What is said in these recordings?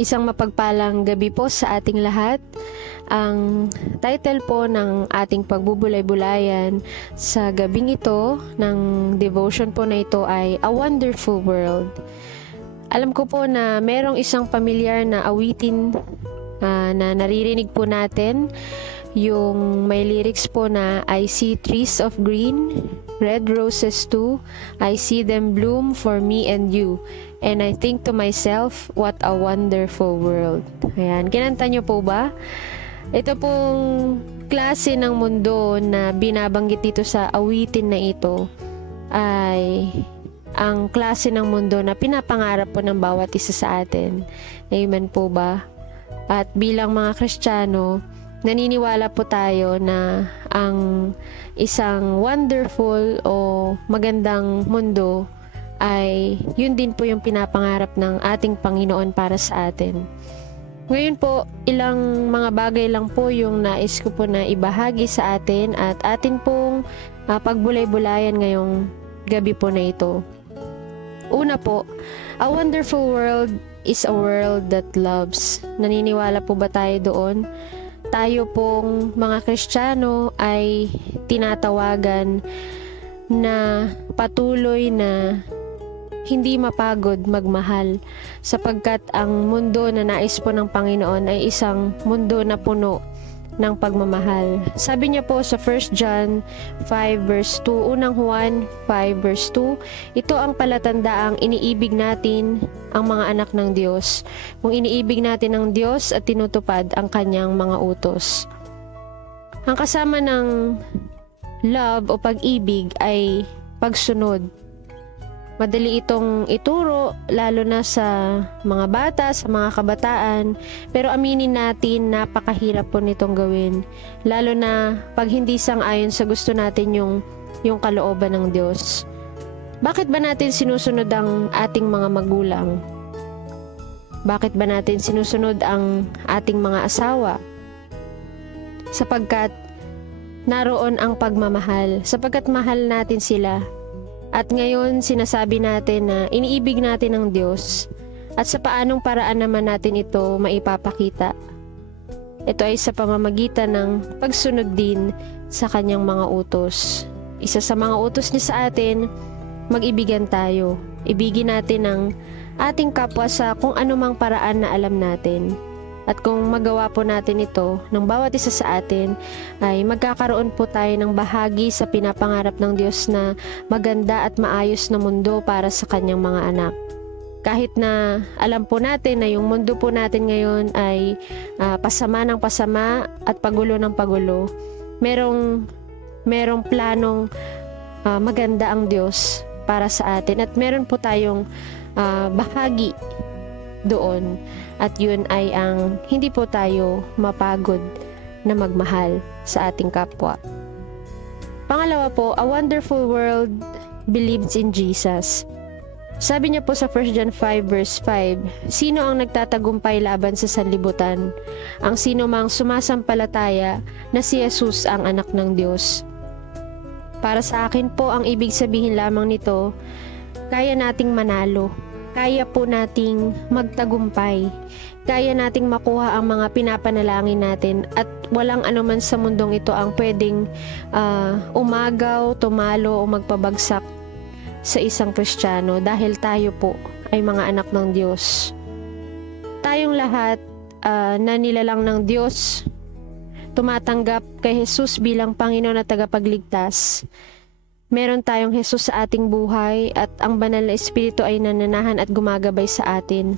Isang mapagpalang gabi po sa ating lahat. Ang title po ng ating pagbubulay-bulayan sa gabing ito ng devotion po na ito ay A Wonderful World. Alam ko po na merong isang pamilyar na awitin na naririnig po natin. Yung may lyrics po na I see trees of green, red roses too, I see them bloom for me and you. And I think to myself, what a wonderful world. Ayan, kinanta nyo po ba? Ito pong klase ng mundo na binabanggit dito sa awitin na ito ay ang klase ng mundo na pinapangarap po ng bawat isa sa atin. Amen po ba? At bilang mga Kristiyano, naniniwala po tayo na ang isang wonderful o magandang mundo ay yun din po yung pinapangarap ng ating Panginoon para sa atin. Ngayon po, ilang mga bagay lang po yung nais ko po na ibahagi sa atin at atin pong pagbulay-bulayan ngayong gabi po na ito. Una po, a wonderful world is a world that loves. Naniniwala po ba tayo doon? Tayo pong mga Kristiyano ay tinatawagan na patuloy na hindi mapagod magmahal sapagkat ang mundo na nais po ng Panginoon ay isang mundo na puno ng pagmamahal. Sabi niya po sa 1 John 5 verse 2, unang Juan 5 verse 2, ito ang palatandaang iniibig natin ang mga anak ng Diyos. Kung iniibig natin ang Diyos at tinutupad ang kanyang mga utos. Ang kasama ng love o pag-ibig ay pagsunod. Madali itong ituro, lalo na sa mga bata, sa mga kabataan. Pero aminin natin, napakahirap po nitong gawin. Lalo na pag hindi sang-ayon sa gusto natin yung kalooban ng Diyos. Bakit ba natin sinusunod ang ating mga magulang? Bakit ba natin sinusunod ang ating mga asawa? Sapagkat naroon ang pagmamahal. Sapagkat mahal natin sila. At ngayon, sinasabi natin na iniibig natin ang Diyos at sa paanong paraan naman natin ito maipapakita. Ito ay sa pamamagitan ng pagsunod din sa kanyang mga utos. Isa sa mga utos niya sa atin, mag-ibigan tayo. Ibigin natin ang ating kapwa sa kung anumang paraan na alam natin. At kung magawa po natin ito ng bawat isa sa atin, ay magkakaroon po tayo ng bahagi sa pinapangarap ng Diyos na maganda at maayos na mundo para sa kanyang mga anak. Kahit na alam po natin na yung mundo po natin ngayon ay pasama ng pasama at pagulo ng pagulo, merong planong maganda ang Diyos para sa atin at meron po tayong bahagi doon. At yun ay ang hindi po tayo mapagod na magmahal sa ating kapwa. Pangalawa po, a wonderful world believes in Jesus. Sabi niya po sa 1 John 5 verse 5, sino ang nagtatagumpay laban sa sanlibutan? Ang sino mang sumasampalataya na si Jesus ang anak ng Diyos. Para sa akin po, ang ibig sabihin lamang nito, kaya nating manalo. Kaya po nating magtagumpay. Kaya nating makuha ang mga pinapanalangin natin at walang anuman sa mundong ito ang pwedeng umagaw, tumalo o magpabagsak sa isang Kristiyano dahil tayo po ay mga anak ng Diyos. Tayong lahat na nilalang ng Diyos, tumatanggap kay Jesus bilang Panginoon at tagapagligtas. Meron tayong Jesus sa ating buhay at ang banal na Espiritu ay nananahan at gumagabay sa atin.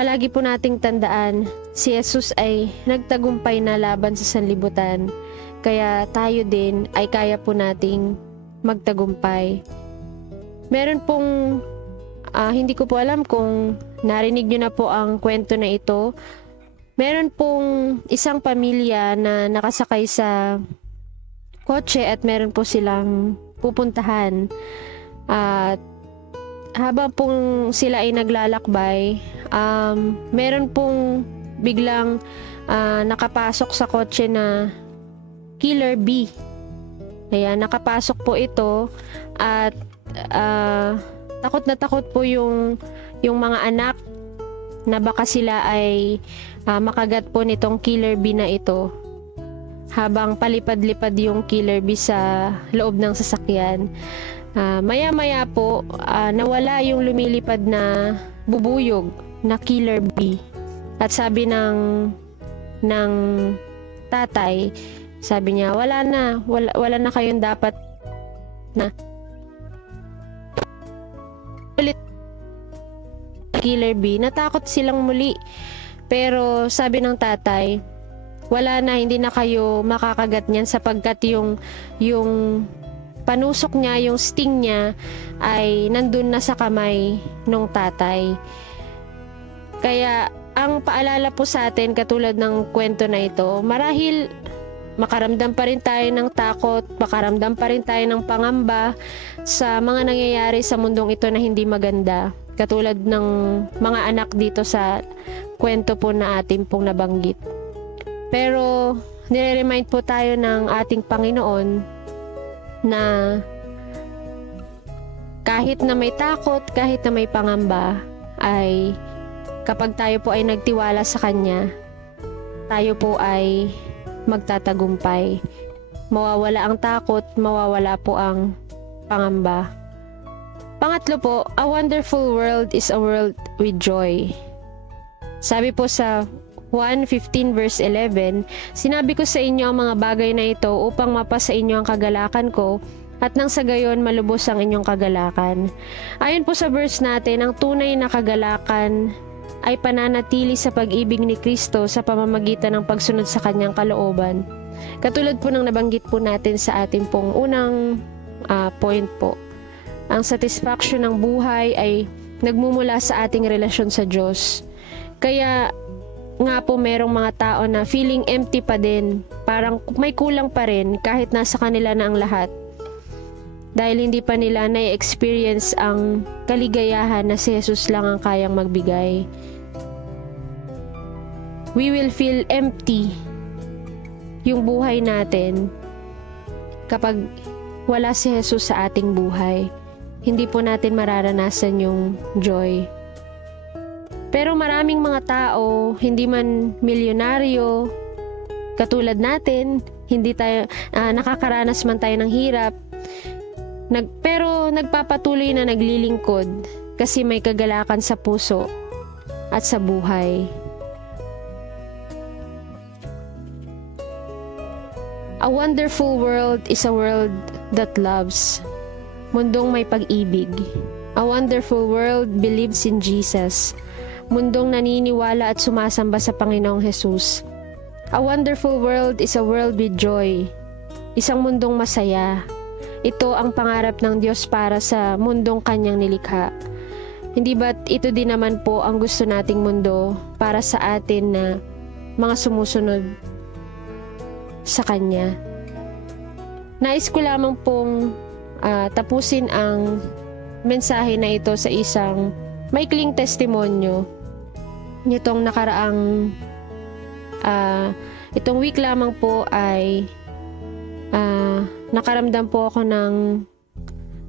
Palagi po nating tandaan, si Jesus ay nagtagumpay na laban sa sanlibutan, kaya tayo din ay kaya po nating magtagumpay. Meron pong, hindi ko po alam kung narinig nyo na po ang kwento na ito, meron pong isang pamilya na nakasakay sa kotse at meron po silang pupuntahan at habang pong sila ay naglalakbay, meron pong biglang nakapasok sa kotse na Killer B. Ayan, nakapasok po ito at takot na takot po yung mga anak na baka sila ay makagat po nitong killer bee na ito habang palipad-lipad yung killer bee sa loob ng sasakyan. Maya-maya po nawala yung lumilipad na bubuyog na killer bee. At sabi ng tatay, sabi niya, wala na kayong dapat na ulit killer bee. Natakot silang muli. Pero sabi ng tatay, wala na, hindi na kayo makakagat niyan sapagkat yung panusok niya, yung sting niya ay nandun na sa kamay nung tatay. Kaya ang paalala po sa atin katulad ng kwento na ito, marahil makaramdam pa rin tayo ng takot, makaramdam pa rin tayo ng pangamba sa mga nangyayari sa mundong ito na hindi maganda. Katulad ng mga anak dito sa kwento po na ating pong nabanggit. Pero nire-remind po tayo ng ating Panginoon na kahit na may takot, kahit na may pangamba, ay kapag tayo po ay nagtiwala sa Kanya, tayo po ay magtatagumpay. Mawawala ang takot, mawawala po ang pangamba. Pangatlo po, a wonderful world is a world with joy. Sabi po sa 1:15 verse 11, sinabi ko sa inyo ang mga bagay na ito upang mapasa inyo ang kagalakan ko at nang sa gayon malubos ang inyong kagalakan. Ayon po sa verse natin, ang tunay na kagalakan ay pananatili sa pag-ibig ni Kristo sa pamamagitan ng pagsunod sa kanyang kalooban. Katulad po ng nabanggit po natin sa ating pong unang point po. Ang satisfaction ng buhay ay nagmumula sa ating relasyon sa Diyos. Kaya nga po merong mga tao na feeling empty pa din, parang may kulang pa rin kahit nasa kanila na ang lahat. Dahil hindi pa nila na-experience ang kaligayahan na si Jesus lang ang kayang magbigay. We will feel empty yung buhay natin kapag wala si Jesus sa ating buhay. Hindi po natin mararanasan yung joy. Pero maraming mga tao, hindi man milyonaryo, katulad natin, hindi tayo nakakaranas man tayo ng hirap, pero nagpapatuloy na naglilingkod kasi may kagalakan sa puso at sa buhay. A wonderful world is a world that loves. Mundong may pag-ibig. A wonderful world believes in Jesus. Mundong naniniwala at sumasamba sa Panginoong Jesus. A wonderful world is a world with joy. Isang mundong masaya. Ito ang pangarap ng Diyos para sa mundong Kanyang nilikha. Hindi ba't ito din naman po ang gusto nating mundo para sa atin na mga sumusunod sa Kanya? Nais ko lamang pong tapusin ang mensahe na ito sa isang maikling testimonyo. Nitong nakaraang itong week lamang po ay nakaramdam po ako ng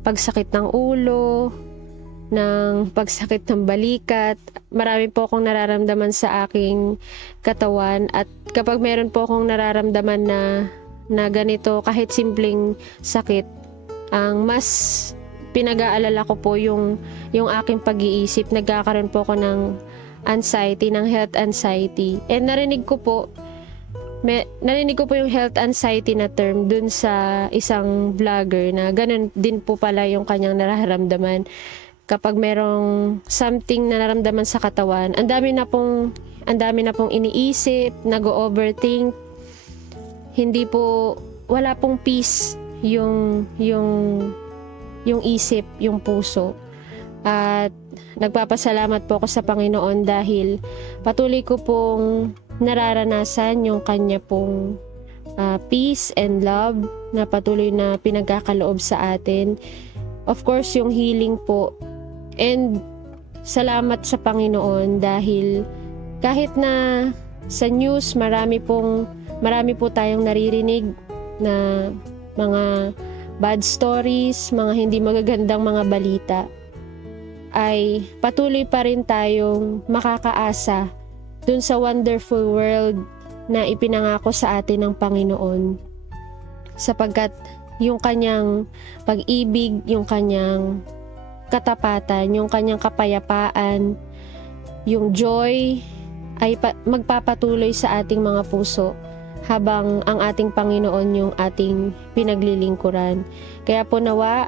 pagsakit ng ulo, ng pagsakit ng balikat. Marami po akong nararamdaman sa aking katawan, at kapag meron po akong nararamdaman na ganito, kahit simpleng sakit, ang mas pinag-aalala ko po yung aking pag-iisip. Nagkakaroon po ako ng anxiety, ng health anxiety. And narinig ko po yung health anxiety na term dun sa isang vlogger na ganun din po pala yung kanyang nararamdaman. Kapag merong something na nararamdaman sa katawan, ang dami na pong iniisip, nag-overthink. Hindi po, wala pong peace yung isip, yung puso. At nagpapasalamat po ako sa Panginoon dahil patuloy ko pong nararanasan yung kanya pong peace and love na patuloy na pinagkakaloob sa atin. Of course, yung healing po. And salamat sa Panginoon dahil kahit na sa news marami po tayong naririnig na mga bad stories, mga hindi magagandang mga balita. ay patuloy pa rin tayong makakaasa dun sa wonderful world na ipinangako sa atin ng Panginoon. Sapagkat yung kanyang pag-ibig, yung kanyang katapatan, yung kanyang kapayapaan, yung joy ay magpapatuloy sa ating mga puso habang ang ating Panginoon yung ating pinaglilingkuran. Kaya po nawa,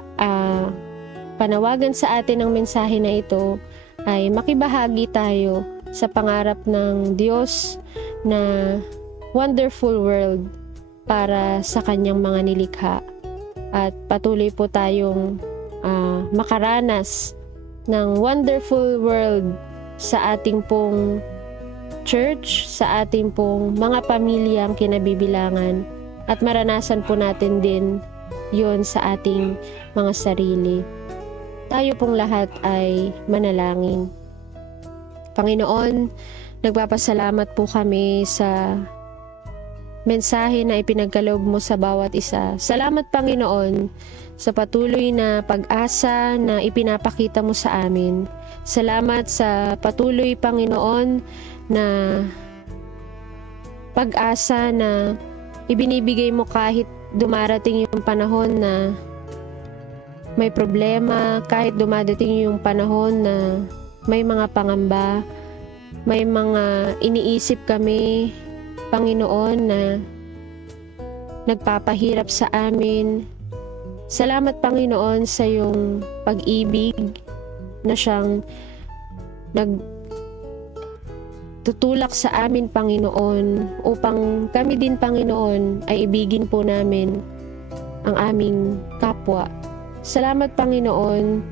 panawagan sa atin ng mensahe na ito ay makibahagi tayo sa pangarap ng Diyos na wonderful world para sa kanyang mga nilikha. At patuloy po tayong makaranas ng wonderful world sa ating pong church, sa ating pong mga pamilyang kinabibilangan, at maranasan po natin din yon sa ating mga sarili. Tayo pong lahat ay manalangin. Panginoon, nagpapasalamat po kami sa mensahe na ipinagkaloob mo sa bawat isa. Salamat, Panginoon, sa patuloy na pag-asa na ipinapakita mo sa amin. Salamat sa patuloy, Panginoon, na pag-asa na ibinibigay mo kahit dumarating yung panahon na may problema, kahit dumadating yung panahon na may mga pangamba, may mga iniisip kami, Panginoon, na nagpapahirap sa amin. Salamat, Panginoon, sa iyong pag-ibig na siyang nagtutulak sa amin, Panginoon, upang kami din, Panginoon, ay ibigin po namin ang aming kapwa. Salamat, Panginoon,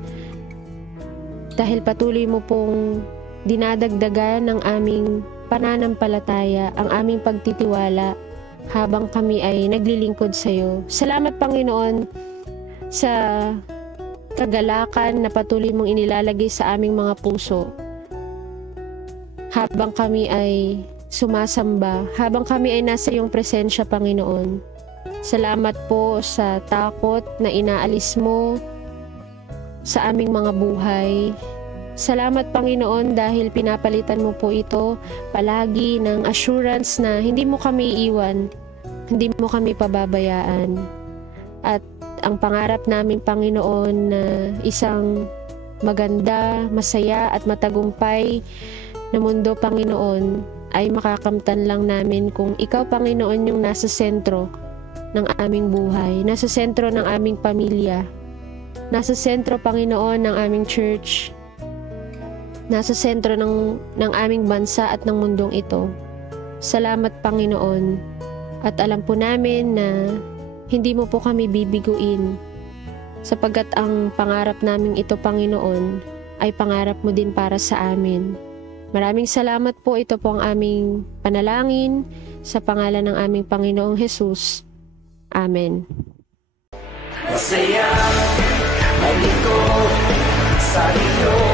dahil patuloy mo pong dinadagdagan ng aming pananampalataya, ang aming pagtitiwala habang kami ay naglilingkod sa iyo. Salamat, Panginoon, sa kagalakan na patuloy mong inilalagay sa aming mga puso habang kami ay sumasamba, habang kami ay nasa iyong presensya, Panginoon. Salamat po sa takot na inaalis mo sa aming mga buhay. Salamat, Panginoon, dahil pinapalitan mo po ito palagi ng assurance na hindi mo kami iiwan, hindi mo kami pababayaan. At ang pangarap namin, Panginoon, na isang maganda, masaya at matagumpay na mundo, Panginoon, ay makakamtan lang namin kung ikaw, Panginoon, yung nasa sentro ng aming buhay, nasa sentro ng aming pamilya, nasa sentro, Panginoon, ng aming church, nasa sentro ng aming bansa at ng mundong ito. Salamat, Panginoon, at alam po namin na hindi mo po kami bibiguin, sapagkat ang pangarap namin ito, Panginoon, ay pangarap mo din para sa amin. Maraming salamat po. Ito po ang aming panalangin sa pangalan ng aming Panginoong Jesus. Amen. Masaya, maliko sa iyo.